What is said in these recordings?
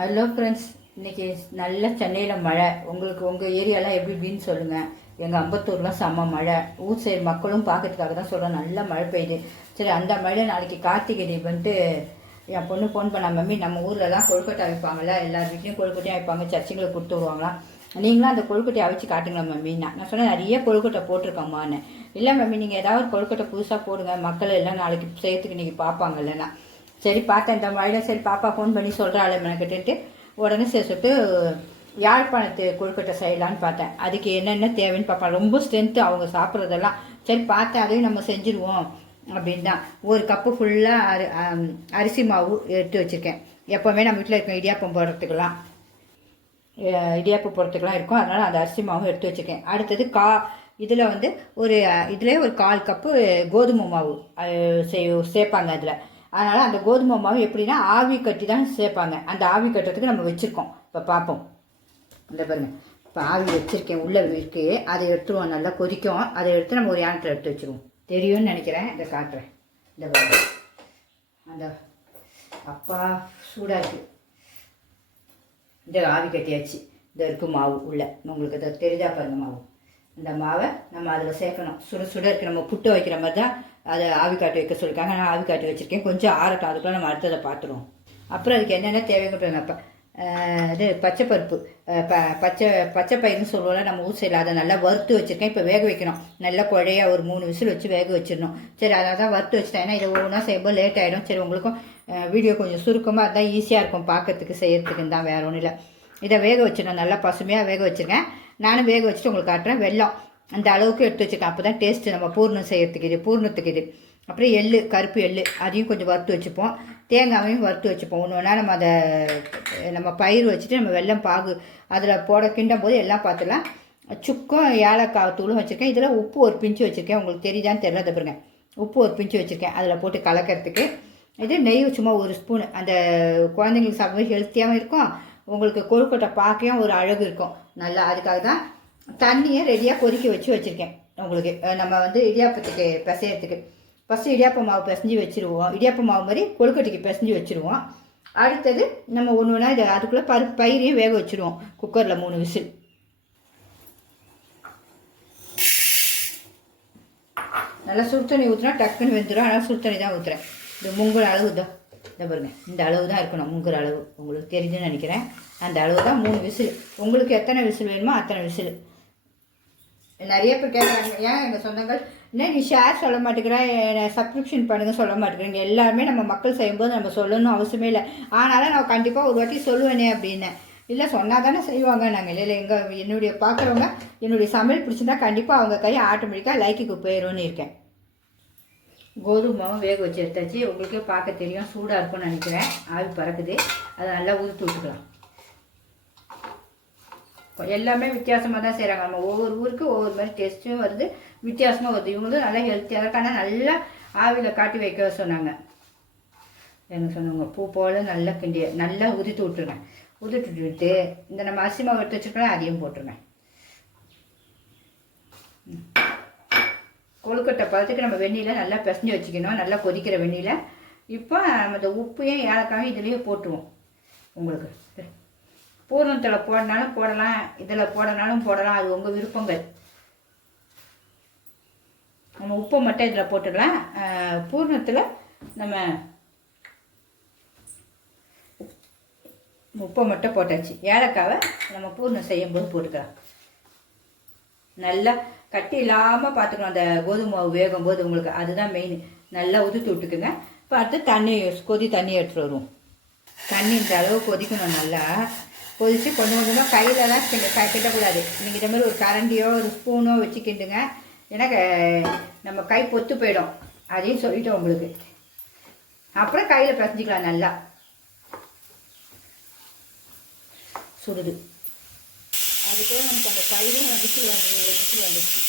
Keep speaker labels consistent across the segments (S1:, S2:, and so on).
S1: Hello friends இன்னைக்கு நல்ல சென்னையில் மழை. உங்களுக்கு உங்கள் ஏரியாலாம் எப்படி இப்படின்னு சொல்லுங்கள் எங்கள் அம்பத்தூர்லாம் செம்ம மழை. ஊர் சைடு மக்களும் பார்க்கறதுக்காக தான் சொல்கிறேன் நல்ல மழை பெய்யுது. சரி அந்த மழை நாளைக்கு கார்த்திகை தீபன்ட்டு என் பொண்ணு ஃபோன் பண்ண மம்மி நம்ம ஊர்லலாம் கொழுக்கட்டை அவிப்பாங்கள்ல எல்லா வீட்லேயும் கொழுக்கட்டையும் அவிப்பாங்க. சர்ச்சைங்களை கொடுத்து விடுவாங்களாம். நீங்களும் அந்த கொழுக்கட்டையை அவிச்சு காட்டுங்களா மம்மி. நான் நான் சொன்னேன் நிறைய கொழுக்கட்டை போட்டிருக்கோம்மான்னு. இல்லை மம்மி நீங்கள் ஏதாவது ஒரு கொழுக்கட்டை புதுசாக போடுங்க. மக்கள் எல்லாம் நாளைக்கு செய்யறதுக்கு இன்றைக்கி பார்ப்பாங்கல்லண்ணா. சரி பார்த்தேன். இந்த மழையில சரி பாப்பா ஃபோன் பண்ணி சொல்கிறாள் எனக்கிட்டு உடனே சரி சொல்லிட்டு யாழ்ப்பாணத்து கொழுக்கட்டை செய்யலான்னு பார்த்தேன். அதுக்கு என்னென்ன தேவைன்னு பார்ப்பேன் ரொம்ப ஸ்ட்ரென்த்து அவங்க சாப்பிட்றதெல்லாம். சரி பார்த்தேன் அதையும் நம்ம செஞ்சுருவோம் அப்படின்னு. தான் ஒரு கப்பு ஃபுல்லாக அரி அரிசி மாவு எடுத்து வச்சுருக்கேன். எப்போவுமே நம்ம வீட்டில் இருக்கோம் இடியாப்பம் போடுறதுக்கெல்லாம். இடியாப்பம் போடுறதுக்கெல்லாம் இருக்கும். அதனால் அந்த அரிசி மாவும் எடுத்து வச்சுருக்கேன். அடுத்தது கா இதில் வந்து ஒரு இதில் ஒரு கால் கப்பு கோதுமை மாவு செய் சே- சேர்ப்பாங்க அதில். அதனால் அந்த கோதுமை மாவு எப்படின்னா ஆவி கட்டி தான் சேர்ப்பாங்க. அந்த ஆவி கட்டுறதுக்கு நம்ம வச்சுருக்கோம். இப்போ பார்ப்போம் இந்த பாருங்கள் இப்போ ஆவி வச்சுருக்கேன். உள்ளே இருக்கு. அதை எடுத்துருவோம். நல்லா கொதிக்கும். அதை எடுத்து நம்ம ஒரு யானத்தில் எடுத்து வச்சுருவோம். தெரியும்னு நினைக்கிறேன். இதை காட்டுறேன். இந்த பாருங்க. அந்த அப்பா சூடாக இருக்குது இந்த ஆவி கட்டியாச்சு. இந்த இருக்குது மாவு உள்ளே. உங்களுக்கு இதை தெரிஞ்சா பாருங்கள் மாவு. இந்த மாவை நம்ம அதில் சேர்க்கணும். சுட சுட இருக்குது நம்ம புட்டை வைக்கிற மாதிரி தான் அதை ஆவி காட்டி வைக்க சொல்லியிருக்காங்க. நான் ஆவி காட்டி வச்சுருக்கேன். கொஞ்சம் ஆறட்டும். அதுக்குள்ளே நம்ம அடுத்ததை பார்த்துருவோம். அப்புறம் அதுக்கு என்னென்ன தேவைங்க அப்போ இது பச்சைப்பருப்பு. பருப்பு ப பச்சை பச்சை பயிர்னு சொல்லுவோம்ல நம்ம ஊர் சைடில் அதை நல்லா வறுத்து வச்சுருக்கேன். இப்போ வேக வைக்கணும். நல்லா குழையா ஒரு மூணு விசில் வச்சு வேக வச்சிடணும். சரி அதை தான் வறுத்து வச்சுட்டேன். ஏன்னா இதை ஒவ்வொன்றா செய்யும்போது லேட் ஆகிடும் சரி உங்களுக்கும் வீடியோ கொஞ்சம் சுருக்கமாக இருந்தால் ஈஸியாக இருக்கும். பார்க்கறதுக்கு செய்யறதுக்குன்னு தான் வேறு ஒன்றும் இல்லை. இதை வேக வச்சிடணும். நல்லா பசுமையாக வேக வச்சுருக்கேன். நானும் வேக வச்சுட்டு உங்களுக்கு காட்டுறேன். வெள்ளம் அந்த அளவுக்கு எடுத்து வச்சுக்கலாம் அப்போ தான் டேஸ்ட்டு நம்ம பூர்ணம் செய்யறதுக்கு இது பூர்ணத்துக்கு இது. அப்புறம் எள் கருப்பு எள்ளு அதையும் கொஞ்சம் வறுத்து வச்சுப்போம். தேங்காவையும் வறுத்து வச்சுப்போம். ஒன்று ஒன்றா நம்ம அதை நம்ம பயிர் வச்சுட்டு நம்ம வெல்லம் பாகு அதில் போட கிண்டும் போது எல்லாம் பார்த்துலாம் சுக்கும் ஏலக்காய் தூளும் வச்சுருக்கேன். இதில் உப்பு ஒரு பிஞ்சு வச்சுருக்கேன். உங்களுக்கு தெரியுதான்னு தெரியல. அதை பாருங்க. உப்பு ஒரு பிஞ்சு வச்சுருக்கேன். அதில் போட்டு கலக்கிறதுக்கு. இது நெய் சும்மா ஒரு ஸ்பூன். அந்த குழந்தைங்களுக்கு சாப்பிடும்போது ஹெல்த்தியாகவும் இருக்கும். உங்களுக்கு கொழுக்கட்டை பார்க்கவும் ஒரு அழகு இருக்கும். நல்லா அதுக்காக தான் தண்ணியை ரெடியாக கொதிக்க வச்சு வச்சுருக்கேன். உங்களுக்கு நம்ம வந்து இடியாப்பத்துக்கு பிசையறதுக்கு. ஃபஸ்ட்டு இடியாப்ப மாவு பிசைஞ்சு வச்சுருவோம். இடியாப்ப மாவு மாதிரி கொழுக்கட்டைக்கு பிசைஞ்சு வச்சுருவோம். அடுத்தது நம்ம ஒன்று ஒன்றா இது அதுக்குள்ளே பருப்பு பயிரையும் வேக வச்சுருவோம். குக்கரில் மூணு விசில். நல்லா சுடு தண்ணி ஊற்றினா டக்குன்னு வெந்துடும் அதனால் சுடு தண்ணி தான் ஊற்றுறேன் இந்த முங்குற அளவு தான். இந்த பாருங்க. இந்த அளவு தான் இருக்கணும் முங்குற அளவு. உங்களுக்கு தெரிஞ்சுன்னு நினைக்கிறேன். அந்த அளவு தான் மூணு விசில். உங்களுக்கு எத்தனை விசில் வேணுமோ அத்தனை விசில். நிறைய பேர் கேட்குறாங்க ஏன் எங்கள் சொந்தங்கள்? என்ன நீ ஷேர் சொல்ல மாட்டேங்கிற சப்ஸ்கிரிப்ஷன் பண்ணுங்க சொல்ல மாட்டேங்கிறீங்க எல்லாருமே நம்ம மக்கள் செய்யும்போது நம்ம சொல்லணும் அவசியமே இல்லை. ஆனாலும் நான் கண்டிப்பாக ஒரு வாட்டி சொல்லுவேனே அப்படின்னு இல்லை சொன்னால் தானே செய்வாங்க நாங்கள் இல்லை இல்லை எங்கள் என்னுடைய பார்க்குறவங்க என்னுடைய சமையல் பிடிச்சிருந்தா கண்டிப்பாக அவங்க கை ஆட்டோமேட்டிக்காக லைக்குக்கு போயிடும்னு இருக்கேன். கோதுமை மாவு வேக வச்சு எடுத்தாச்சு. உங்களுக்கே பார்க்க தெரியும். சூடாக இருக்கும்னு நினைக்கிறேன். ஆவி பறக்குது. அதை நல்லா ஊற்றி விட்டுக்கலாம். எல்லாமே வித்தியாசமாக தான் செய்கிறாங்க நம்ம ஒவ்வொரு ஊருக்கு ஒவ்வொரு மாதிரி டேஸ்ட்டும் வருது வித்தியாசமாக வருது. இவங்களும் நல்லா ஹெல்த்தியாக இருக்காங்க. நல்லா ஆவியில் காட்டி வைக்க சொன்னாங்க. என்ன சொன்னாங்க? பூ போல் நல்லா கிண்டி நல்லா உதித்து விட்டுருங்க. உதிட்டு விட்டு இந்த நம்ம அசிமா எடுத்து வச்சுருக்கோம் அதையும் போட்டுருங்க. ம். கொழுக்கட்டை பழத்துக்கு நம்ம வெண்ணியில் நல்லா பிசைஞ்சு வச்சுக்கணும். நல்லா கொதிக்கிற வெண்ணியில் இப்போ நம்ம இந்த உப்பையும் ஏலக்காயும் இதுலேயும் போட்டுருவோம். உங்களுக்கு. பூர்ணத்தில் போடனாலும் போடலாம் இதில் போடனாலும் போடலாம். அது உங்கள் விருப்பங்கள். நம்ம உப்பை மட்டும் இதில் போட்டுக்கலாம். பூரணத்தில் பூர்ணத்தில் நம்ம உப்பை மட்டும் போட்டாச்சு. ஏலக்காவை நம்ம பூர்ணம் செய்யும்போது போட்டுக்கலாம். நல்லா கட்டி இல்லாமல் பார்த்துக்கணும். அந்த கோதுமை மாவு வேகும் போது உங்களுக்கு அதுதான் மெயின் நல்லா உதுத்து விட்டுக்குங்க. பார்த்து தண்ணி கொதி தண்ணி எடுத்துகிட்டு வருவோம். தண்ணி இந்த அளவு கொதிக்கணும் நல்லா. கொதித்து கொஞ்சம் கொஞ்சமாக கையிலலாம் கிண்ட க நீங்கள் இந்த மாதிரி ஒரு கரண்டியோ ஒரு ஸ்பூனோ வச்சு ஏன்னா நம்ம கை பொத்து போயிடும். அதையும் சொல்லிட்டோம் உங்களுக்கு. அப்புறம் கையில் பிசைஞ்சிக்கலாம் நல்லா. சுடுது. அதுக்குள்ள நமக்கு அந்த தயிரும் விசில் வந்து விசில் வந்துடுச்சு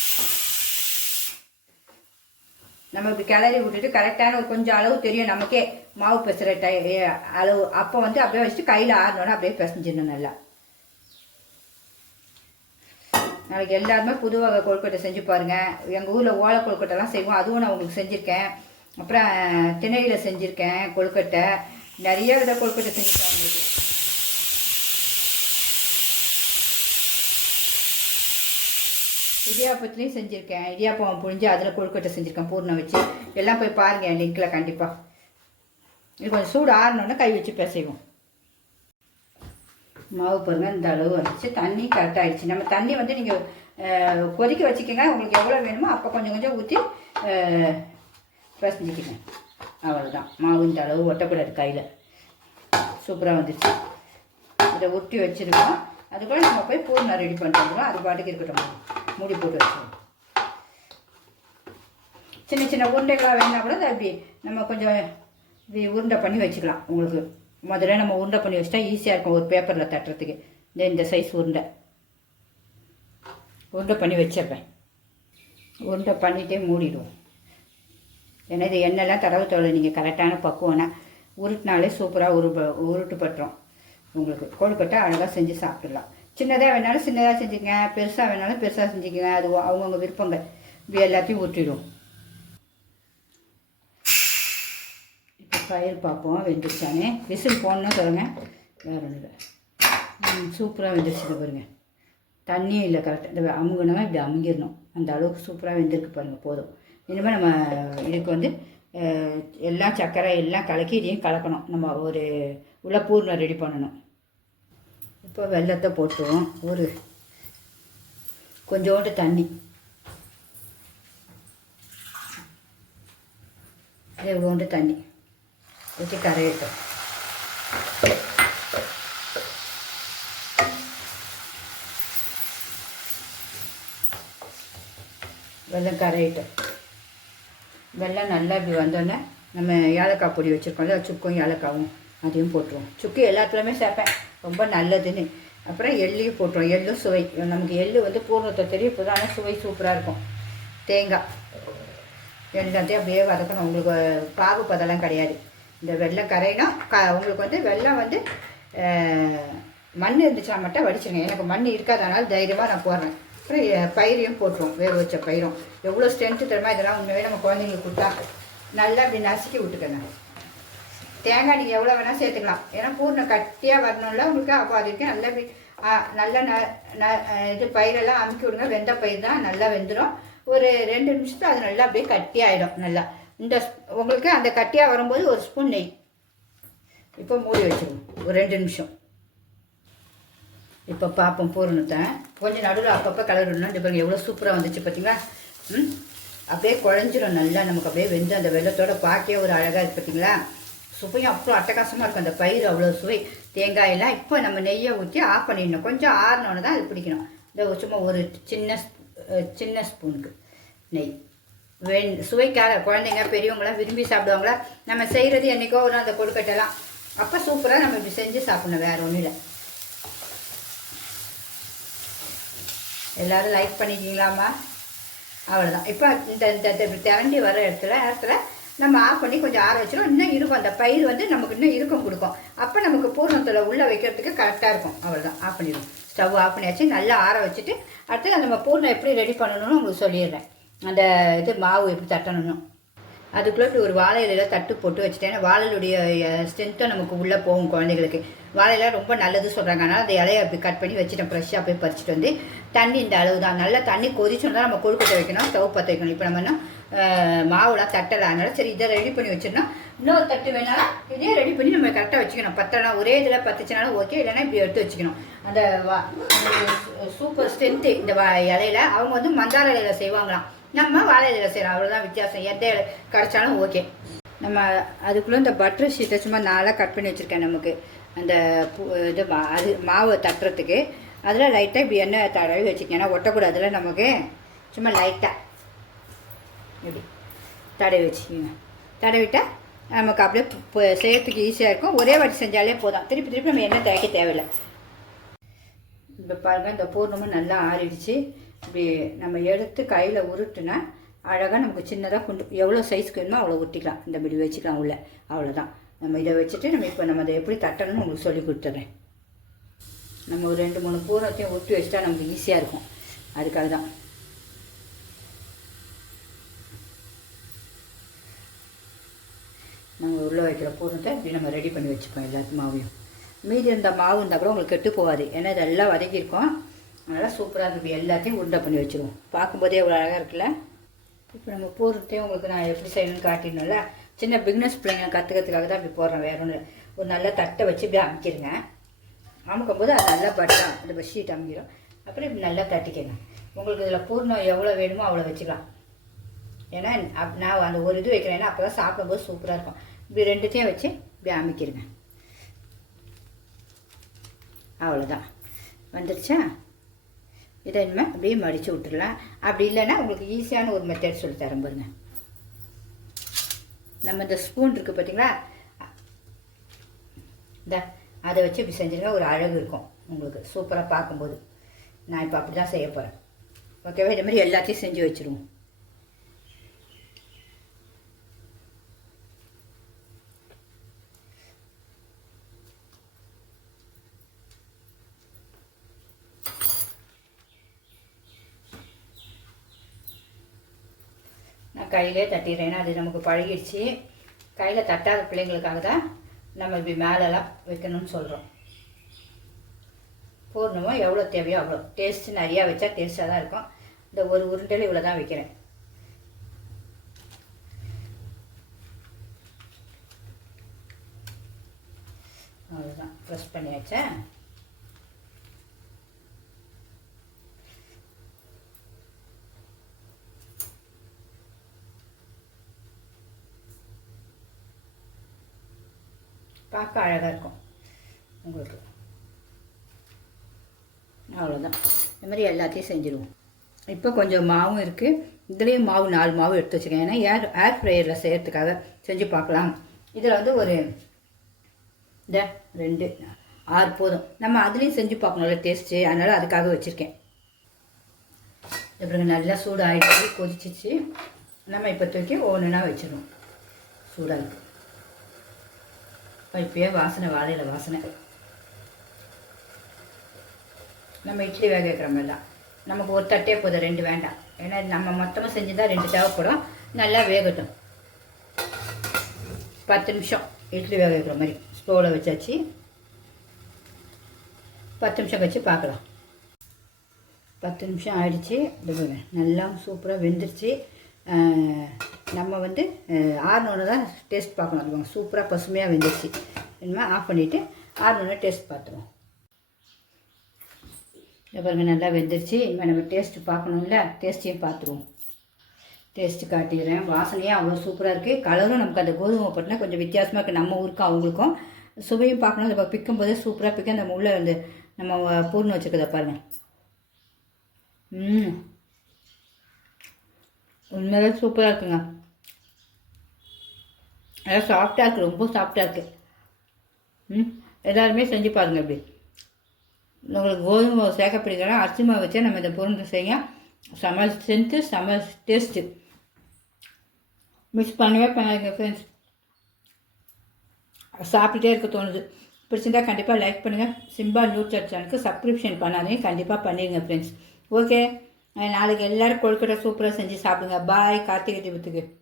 S1: நம்ம இப்படி கிளறி விட்டுட்டு கரெக்டான ஒரு கொஞ்சம் அளவு தெரியும். நமக்கே மாவு பிசைற டை அளவு. அப்போ வந்து அப்படியே வச்சுட்டு கையில் ஆறினோட அப்படியே பிசைஞ்சிடணும் நல்லா. நாளைக்கு எல்லாருமே புது வகை கொழுக்கட்டை செஞ்சு பாருங்கள் எங்கள் ஊரில் ஓலை கொழுக்கட்டைலாம் செய்வோம். அதுவும் நான் உங்களுக்கு செஞ்சுருக்கேன். அப்புறம் திணையில் செஞ்சுருக்கேன் கொழுக்கட்டை. நிறைய வித கொழுக்கட்டை செஞ்சுருக்கேன் உங்களுக்கு. இடியாப்பத்துலேயும் செஞ்சுருக்கேன். இடியாப்பம் புழிஞ்சு அதில் கொழுக்கட்டை செஞ்சுருக்கேன் பூர்ணம் வச்சு. எல்லாம் போய் பாருங்கள் லிங்கில் கண்டிப்பாக இது கொஞ்சம் சூடு ஆறினோன்னே கை வச்சு பிசைவோம். மாவு பாருங்கள் இந்த அளவு வந்துச்சு. தண்ணி கரெக்டாக ஆயிடுச்சு. நம்ம தண்ணி வந்து நீங்கள் கொதிக்க வச்சுக்கோங்க. உங்களுக்கு எவ்வளோ வேணுமோ அப்போ கொஞ்சம் கொஞ்சம் ஊற்றி பிசைஞ்சிக்கங்க அவ்வளோதான் மாவு இந்த அளவு ஒட்டக்கூடாது கையில். சூப்பராக வந்துச்சு. இதை ஒட்டி வச்சுருக்கோம். அதுக்குள்ள நம்ம போய் பூர்ணம் ரெடி பண்ணிட்டு வந்துடும் அது பாட்டுக்கு இருக்கட்டும். மூடி போட்டு வச்சுருவோம் சின்ன சின்ன உருண்டைகளாக வேணா கூட அப்படி நம்ம கொஞ்சம் இப்படி உருண்டை பண்ணி வச்சுக்கலாம் உங்களுக்கு. முதல்ல நம்ம உருண்டை பண்ணி வச்சுட்டா ஈஸியாக இருக்கும் ஒரு பேப்பரில் தட்டுறதுக்கு. இந்த இந்த சைஸ் உருண்டை. உருண்டை பண்ணி வச்சிடுறேன். உருண்டை பண்ணிகிட்டே மூடிடுவோம். ஏன்னா இது எண்ணெய்லாம் தடவை தோலை நீங்கள் கரெக்டான பக்குவம்னா உருட்டினாலே சூப்பராக உருப்ப உருட்டு பட்டுரும் உங்களுக்கு. கொழுக்கட்டை அழகாக செஞ்சு சாப்பிடலாம். சின்னதாக வேணாலும் சின்னதாக செஞ்சுக்கங்க பெருசாக வேணாலும் பெருசாக செஞ்சுக்கங்க. அது அவங்கவுங்க விருப்பங்கள். இப்படி எல்லாத்தையும் ஊற்றிடும். இப்போ பயிர் பார்ப்போம். வெந்துருச்சானே? விசில் போடணும் சொல்லுங்கள் வேறு ஒன்றும் இல்லை. சூப்பராக வெந்துருச்சு பாருங்கள் பாருங்க. தண்ணியும் இல்லை கரெக்டாக இந்த அமுகுனா இப்படி அமுங்கிடணும். அந்த அளவுக்கு சூப்பராக வெந்திருக்கு பாருங்கள் போதும். இனிமேல் நம்ம இதுக்கு வந்து எல்லாம் சர்க்கரை எல்லாம் கலக்கி இதையும் கலக்கணும். நம்ம ஒரு உள்ள பூர்ணம் ரெடி பண்ணணும். இப்போ வெள்ளத்தை போட்டுருவோம். ஒரு கொஞ்சோண்டு தண்ணி. இவ்வளோண்டு தண்ணி. ஊற்றி கரையட்டும். வெள்ளம் கரையட்டும். வெள்ளம் நல்லா இப்படி வந்தோடனே நம்ம ஏலக்காய் பொடி வச்சுருக்கோம்ல சுக்கும் ஏலக்காவும் அதையும் போட்டுருவோம். சுக்கு எல்லாத்துலேயுமே சேர்ப்பேன். ரொம்ப நல்லதுன்னு. அப்புறம் எள்ளையும் போட்டுருவோம். எள்ளும் சுவை. நமக்கு எள்ளு வந்து பூர்ணத்தை தெரியும். இப்போ ஆனால் சுவை சூப்பராக இருக்கும். தேங்காய். எல்லாத்தையும் அப்படியே வதக்கணும். உங்களுக்கு பாகு பதெல்லாம் கிடையாது. இந்த வெள்ளம் கரையினா க உங்களுக்கு வந்து வெள்ளம் வந்து மண் இருந்துச்சா மட்டும் வடிச்சிருங்க. எனக்கு மண் இருக்காதனால தைரியமாக நான் போடுறேன். அப்புறம் பயிரையும் போட்டுருவோம். வேக வச்ச பயிரும். எவ்வளோ ஸ்ட்ரென்த்து தருமா இதெல்லாம் உண்மையாகவே நம்ம குழந்தைங்களுக்கு கொடுத்தா நல்லா அப்படி நசுக்கி விட்டுக்கங்க. தேங்காய் நீங்கள் எவ்வளோ வேணால் சேர்த்துக்கலாம். ஏன்னா பூர்ணம் கட்டியாக வரணும்ல உங்களுக்கு அப்போ அதுக்கு நல்லா நல்லா ந ந- இது பயிரெல்லாம் அமுக்கி விடுங்க. வெந்த பயிர் தான் நல்லா வெந்துடும் ஒரு ரெண்டு நிமிஷத்துல அது நல்லா அப்படியே கட்டியாயிடும் நல்லா. இந்த உங்களுக்கு அந்த கட்டியாக வரும்போது ஒரு ஸ்பூன் நெய். இப்போ மூடி வச்சிருவோம் ஒரு ரெண்டு நிமிஷம். இப்போ பார்ப்போம் பூரணத்தை. கொஞ்சம் நடுவில் அப்பப்போ கலரிடணும் இந்த எவ்வளோ சூப்பராக வந்துச்சு பார்த்தீங்களா ம்? அப்படியே குழஞ்சிரும் நல்லா. நமக்கு அப்படியே வெந்து அந்த வெள்ளத்தோட பார்க்கவே ஒரு அழகாக இருக்கு பார்த்தீங்களா சுவையும் அவ்வளோ அட்டகாசமாக இருக்கும். அந்த பயிர் அவ்வளோ சுவை. தேங்காயெல்லாம் இப்போ நம்ம நெய்யை ஊற்றி ஆஃப் பண்ணிடணும். கொஞ்சம் ஆறினோன்னு தான் அது பிடிக்கணும். இந்த சும்மா ஒரு சின்ன சின்ன ஸ்பூனுக்கு நெய். வெண் சுவைக்காக குழந்தைங்க பெரியவங்களாம் விரும்பி சாப்பிடுவாங்களா? நம்ம செய்கிறது என்றைக்கோ ஒரு அந்த கொழுக்கட்டைலாம் அப்போ சூப்பராக நம்ம இப்படி செஞ்சு சாப்பிடணும். வேறு ஒன்றும் இல்லை. எல்லோரும் லைக் பண்ணிக்கிங்களாம்மா? அவ்வளோதான் இப்போ இந்த இந்த திரண்டி வர இடத்துல இடத்துல நம்ம ஆஃப் பண்ணி கொஞ்சம் ஆற வச்சிடும் இன்னும் இருக்கும். அந்த பயிர் வந்து நமக்கு இன்னும் இருக்கும் கொடுக்கும். அப்போ நமக்கு பூர்ணத்தில் உள்ளே வைக்கிறதுக்கு கரெக்டாக இருக்கும். அவ்வளோதான் ஆஃப் பண்ணிடுவோம் ஸ்டவ் ஆஃப் பண்ணியாச்சு. நல்லா ஆற வச்சுட்டு அடுத்து நம்ம பூர்ணம் எப்படி ரெடி பண்ணணும்னு உங்களுக்கு சொல்லிடுறேன். அந்த இது மாவு எப்படி தட்டணும் அதுக்குள்ளே இப்படி ஒரு வாழை இலையில தட்டு போட்டு வச்சுட்டேன். வாழையுடைய ஸ்ட்ரென்த்தும் நமக்கு உள்ளே போகும் குழந்தைகளுக்கு. வாழை ரொம்ப நல்லது சொல்கிறாங்க ஆனால் அந்த இலையை அப்படி கட் பண்ணி வச்சுட்டேன். ஃப்ரெஷ்ஷாக போய் பறிச்சுட்டு வந்து தண்ணி இந்த அளவு தான் நல்லா தண்ணி கொதிச்சோன்னா நம்ம கொழுக்கட்டை வைக்கணும். ஸ்டவ் பற்ற வைக்கணும். இப்போ நம்ம என்ன மாவுலாம் தட்டலை அதனால் சரி இதை ரெடி பண்ணி வச்சிடணும். இன்னொரு தட்டு வேணாலும் இதே ரெடி பண்ணி நம்ம கரெக்டாக வச்சுக்கணும். பத்தலாம் ஒரே இதில் பத்துச்சுனாலும் ஓகே இல்லைன்னா இப்படி எடுத்து வச்சுக்கணும். அந்த வா- சூப்பர் ஸ்ட்ரென்த்து இந்த இலையில அவங்க வந்து மந்தார இலையில செய்வாங்களாம். நம்ம வாழை இலையில செய்யலாம். அவ்வளோதான் வித்தியாசம். எந்த கிடச்சாலும் ஓகே நம்ம அதுக்குள்ளே இந்த பட்டர் ஷீட்டை சும்மா நாளாக கட் பண்ணி வச்சுருக்கேன் நமக்கு. அந்த பூ- இது மா அது மாவு தட்டுறதுக்கு. அதில் லைட்டாக இப்படி எண்ணெய் தடவி வச்சுக்கேன் ஏன்னா ஒட்டக்கூடாதுல நமக்கு. சும்மா லைட்டாக இப்படி தடவி வச்சுக்கோங்க. தடவிட்டால் நமக்கு அப்படியே இப்போ செய்யறதுக்கு ஈஸியாக இருக்கும். ஒரே வாட்டி செஞ்சாலே போதும். திருப்பி திருப்பி நம்ம எண்ணெய் தேய்க்க தேவையில்லை. இப்போ பாருங்கள் இந்த பூர்ணமும் நல்லா ஆறிடுச்சு. இப்படி நம்ம எடுத்து கையில் உருட்டுனா அழகாக நமக்கு சின்னதாக குண்டு எவ்வளோ சைஸ்க்கு வேணுமோ அவ்வளோ உருட்டிக்கலாம். இந்த இப்படி வச்சுக்கலாம் உள்ளே. அவ்வளோதான் நம்ம இதை வச்சுட்டு நம்ம இப்போ நம்ம அதை எப்படி தட்டணும்னு உங்களுக்கு சொல்லி கொடுத்துட்றேன் நம்ம ஒரு ரெண்டு மூணு பூரத்தையும் உருட்டி வச்சுட்டா நமக்கு ஈஸியாக இருக்கும். அதுக்காக தான் நம்ம உள்ளே வைக்கிற பூரணத்தை இப்படி நம்ம ரெடி பண்ணி வச்சுப்போம் எல்லாத்து மாவையும். மீதி இருந்த மாவு இருந்தால் கூட உங்களுக்கு கெட்டு போகாது. ஏன்னா இதெல்லாம் வதக்கியிருக்கோம். அதனால் சூப்பராக இருக்கும் எல்லாத்தையும் உருண்டை பண்ணி வச்சுருவோம். பார்க்கும்போதே எவ்வளோ அழகாக இருக்குல்ல? இப்போ நம்ம போடுறதையும் உங்களுக்கு நான் எப்படி செய்யணும்னு காட்டிடணும்ல? சின்ன பிக்னஸ் பிள்ளைங்க கற்றுக்கிறதுக்காக தான் இப்படி போடுறேன். வேற ஒன்று ஒரு நல்ல தட்டை வச்சு இப்படி அமைக்கிருங்க. அமுக்கும் போது அது நல்லா பட்டம் அந்த ஷீட் அமைக்கிறோம் அப்புறம் இப்படி நல்லா தட்டிக்கங்க. உங்களுக்கு இதில் பூர்ணம் எவ்வளோ வேணுமோ அவ்வளோ வச்சுக்கலாம். ஏன்னா அப்- நான் அந்த ஒரு இது வைக்கிறேன்னா அப்போ தான் சாப்பிடும்போது சூப்பராக இருக்கும். இப்படி ரெண்டுத்தையும் வச்சு இப்படி அமைக்கிருங்க. அவ்வளோதான் வந்துடுச்சா இதை இனிமேல் அப்படியே மடித்து விட்டுடலாம் அப்படி இல்லைன்னா உங்களுக்கு ஈஸியான ஒரு மெத்தட் சொல்லி தரேன் பாருங்க. நம்ம இந்த ஸ்பூன் இருக்குது பார்த்தீங்களா இந்த அதை வச்சு இப்படி செஞ்சுருங்க. ஒரு அழகு இருக்கும் உங்களுக்கு. சூப்பராக பார்க்கும்போது. நான் இப்போ அப்படி தான் செய்ய போகிறேன் ஓகேவா? இதே மாதிரி எல்லாத்தையும் செஞ்சு வச்சுருவோம் நான் கையிலே தட்டிடுறேன். அது நமக்கு பழகிடுச்சு. கையில் தட்டாத பிள்ளைங்களுக்காக தான் நம்ம இப்படி மேலெல்லாம் வைக்கணும்னு சொல்கிறோம் பூர்ணமாக எவ்வளோ தேவையோ அவ்வளோ. டேஸ்ட்டு நிறையா வச்சா டேஸ்ட்டாக தான் இருக்கும். இந்த ஒரு உருண்டையில் இவ்வளோ தான் வைக்கிறேன். அவ்வளோதான் ப்ரெஸ் பண்ணியாச்சா? பார்க்க அழகாக இருக்கும். உங்களுக்கு. அவ்வளோதான் இந்த மாதிரி எல்லாத்தையும் செஞ்சுருவோம். இப்போ கொஞ்சம் மாவும் இருக்குது இதுலேயும் மாவு நாலு மாவு எடுத்து வச்சுக்கேன் ஏன்னா ஏர் ஏர் ஃப்ரையரில் செய்கிறதுக்காக செஞ்சு பார்க்கலாம். இதில் வந்து ஒரு இந்த ரெண்டு ஆறு போதும். நம்ம அதுலேயும் செஞ்சு பார்க்கணும்ல டேஸ்ட்டு அதனால் அதுக்காக வச்சுருக்கேன். அப்புறம் நல்லா சூடு கொதிச்சிச்சு. நம்ம இப்போ தூக்கி ஒன்றுனா வச்சிடுவோம் சூடாக இருக்குது இப்போயே வாசனை வாழையில் வாசனை. நம்ம இட்லி வேக வைக்கிறோமெல்லாம் நமக்கு ஒரு தட்டே போதும் ரெண்டு வேண்டாம். ஏன்னா நம்ம மொத்தமாக செஞ்சுதான் ரெண்டு தேவைப்படும். நல்லா வேகட்டும். பத்து நிமிஷம் இட்லி வேக வைக்கிற மாதிரி. ஸ்டோவில் வச்சாச்சு. பத்து நிமிஷம் கழிச்சு பார்க்கலாம் பத்து நிமிஷம் ஆயிடுச்சு. நல்லா சூப்பராக வெந்துருச்சு. நம்ம வந்து ஆறுனோன்னு தான் டேஸ்ட் பார்க்கணும். அதுவாங்க சூப்பராக பசுமையாக வெந்துருச்சு. இனிமேல் ஆஃப் பண்ணிவிட்டு ஆறுனோன்னு டேஸ்ட் பார்த்துருவோம். இதை பாருங்க நல்லா வெந்துருச்சு. இனிமேல் நம்ம டேஸ்ட்டு பார்க்கணும்ல. டேஸ்ட்டையும் பார்த்துருவோம். டேஸ்ட்டு காட்டிடுறேன். வாசனையும் அவ்வளோ சூப்பராக இருக்குது கலரும் நமக்கு அந்த கோதுமை போட்டுனா கொஞ்சம் வித்தியாசமாக இருக்குது நம்ம ஊருக்கும் அவங்களுக்கும். சுவையும் பார்க்கணும். அதை பிக்கும் போதே சூப்பராக பிக்க. நம்ம உள்ளே வந்து நம்ம பூர்ணம் வச்சுருக்கதை பாருங்கள் ம். உண்மையிலே சூப்பராக இருக்குங்க. நல்லா சாஃப்டாக இருக்குது ரொம்ப சாஃப்டாக இருக்குது ம் எல்லாருமே செஞ்சு பாருங்கள் அப்படி உங்களுக்கு கோதுமை மாவு சேர்க்க பிடிக்கலாம் அரிசி மாவு வச்சே நம்ம இந்த பொருள் செய்ய செம ஸ்ட்ரென்த்து செம டேஸ்ட்டு மிஸ் பண்ணவே பண்ணாதீங்க ஃப்ரெண்ட்ஸ் சாப்பிட்டுட்டே இருக்க தோணுது. பிடிச்சிருந்தா கண்டிப்பாக லைக் பண்ணுங்கள் சிம்பா நியூ சேனலுக்கு சப்ஸ்கிரிப்ஷன் பண்ணாதீங்க கண்டிப்பாக பண்ணிடுங்க ஃப்ரெண்ட்ஸ் ஓகே நாளைக்கு எல்லோரும் கொழுக்கட்டை சூப்பராக செஞ்சு சாப்பிடுங்க. பாய் கார்த்திகை தீபத்துக்கு.